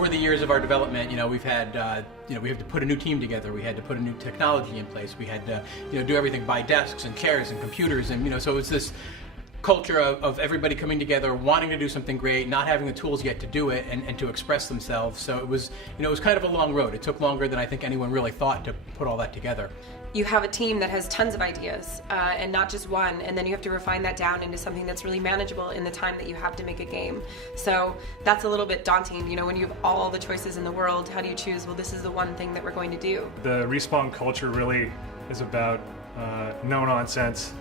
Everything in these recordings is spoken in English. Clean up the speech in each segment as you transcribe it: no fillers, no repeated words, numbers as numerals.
over the years of our development, we've had, we have to put a new team together. We had to put a new technology in place. We had to, do everything, buy desks and chairs and computers, and so it's this culture of everybody coming together, wanting to do something great, not having the tools yet to do it and to express themselves. So it was, it was kind of a long road. It took longer than I think anyone really thought to put all that together. You have a team that has tons of ideas and not just one, and then you have to refine that down into something that's really manageable in the time that you have to make a game. So that's a little bit daunting, when you have all the choices in the world. How do you choose, well, this is the one thing that we're going to do? The Respawn culture really is about no nonsense.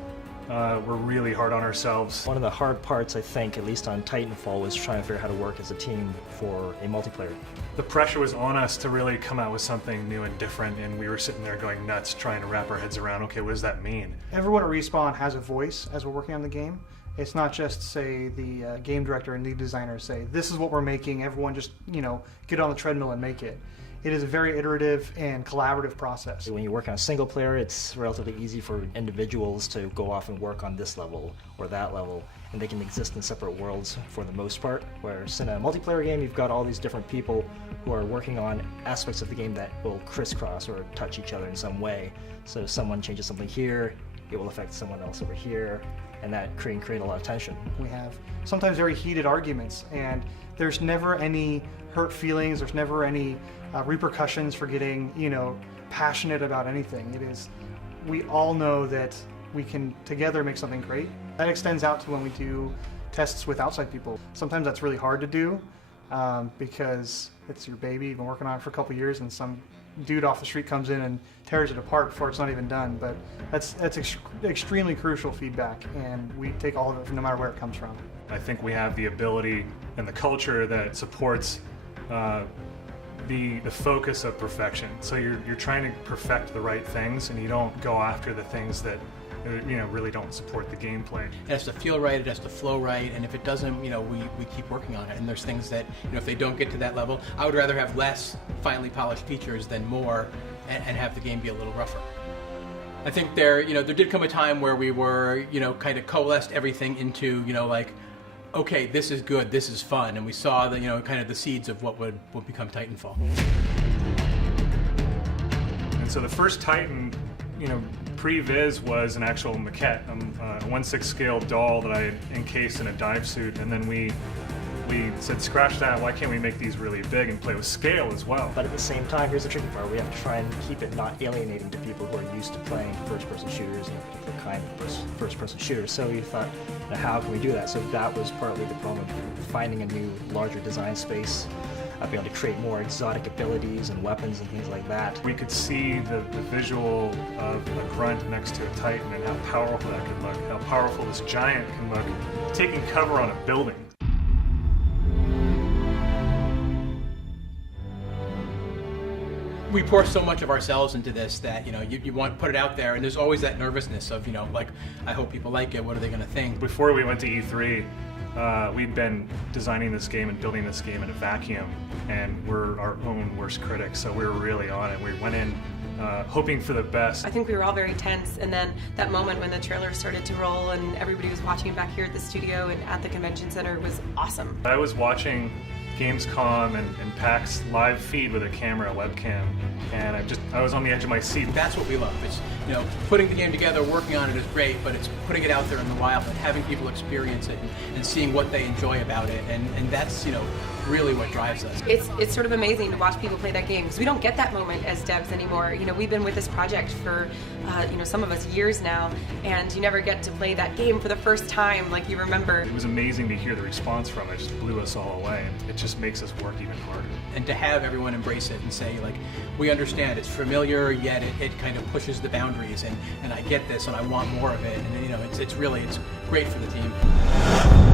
We're really hard on ourselves. One of the hard parts, I think, at least on Titanfall, was trying to figure out how to work as a team for a multiplayer. The pressure was on us to really come out with something new and different, and we were sitting there going nuts trying to wrap our heads around, okay, what does that mean? Everyone at Respawn has a voice as we're working on the game. It's not just, say, the game director and lead designer say, this is what we're making, everyone just, get on the treadmill and make it. It is a very iterative and collaborative process. When you work on a single player, it's relatively easy for individuals to go off and work on this level or that level, and they can exist in separate worlds for the most part. Whereas in a multiplayer game, you've got all these different people who are working on aspects of the game that will crisscross or touch each other in some way. So if someone changes something here, it will affect someone else over here, and that can create a lot of tension. We have sometimes very heated arguments, and there's never any hurt feelings, there's never any repercussions for getting, passionate about anything. It is, we all know that we can together make something great. That extends out to when we do tests with outside people. Sometimes that's really hard to do because it's your baby, you've been working on it for a couple years, and some dude off the street comes in and tears it apart before it's not even done. But that's extremely crucial feedback, and we take all of it no matter where it comes from. I think we have the ability and the culture that supports the focus of perfection. So you're trying to perfect the right things, and you don't go after the things that really don't support the gameplay. It has to feel right, it has to flow right, and if it doesn't, we keep working on it. And there's things that, if they don't get to that level, I would rather have less finely polished features than more and have the game be a little rougher. I think there did come a time where we were, kind of coalesced everything into, okay, this is good, this is fun, and we saw the, kind of the seeds of what would become Titanfall. And so the first Titan, pre-viz was an actual maquette, a 1/6 scale doll that I had encased in a dive suit, and then we said, scratch that, why can't we make these really big and play with scale as well? But at the same time, here's the tricky part, we have to try and keep it not alienating to people who are used to playing first-person shooters, particular kind of first-person shooters. So we thought, how can we do that? So that was partly the problem, finding a new, larger design space, being able to create more exotic abilities and weapons and things like that. We could see the visual of a grunt next to a Titan and how powerful that could look, how powerful this giant can look, taking cover on a building. We pour so much of ourselves into this that, you want to put it out there, and there's always that nervousness of, I hope people like it, what are they going to think? Before we went to E3, we'd been designing this game and building this game in a vacuum, and we're our own worst critics, so we were really on it. We went in hoping for the best. I think we were all very tense, and then that moment when the trailer started to roll and everybody was watching back here at the studio and at the convention center was awesome. I was watching Gamescom and PAX live feed with a camera, a webcam, and I was on the edge of my seat. That's what we love. It's, putting the game together, working on it is great, but it's putting it out there in the wild and having people experience it and seeing what they enjoy about it, and that's, really what drives us. It's sort of amazing to watch people play that game, because we don't get that moment as devs anymore. We've been with this project for, some of us years now, and you never get to play that game for the first time like you remember. It was amazing to hear the response from it. It just blew us all away, and it just makes us work even harder. And to have everyone embrace it and say, we understand, it's familiar, yet it kind of pushes the boundaries, and I get this, and I want more of it, and it's great for the team.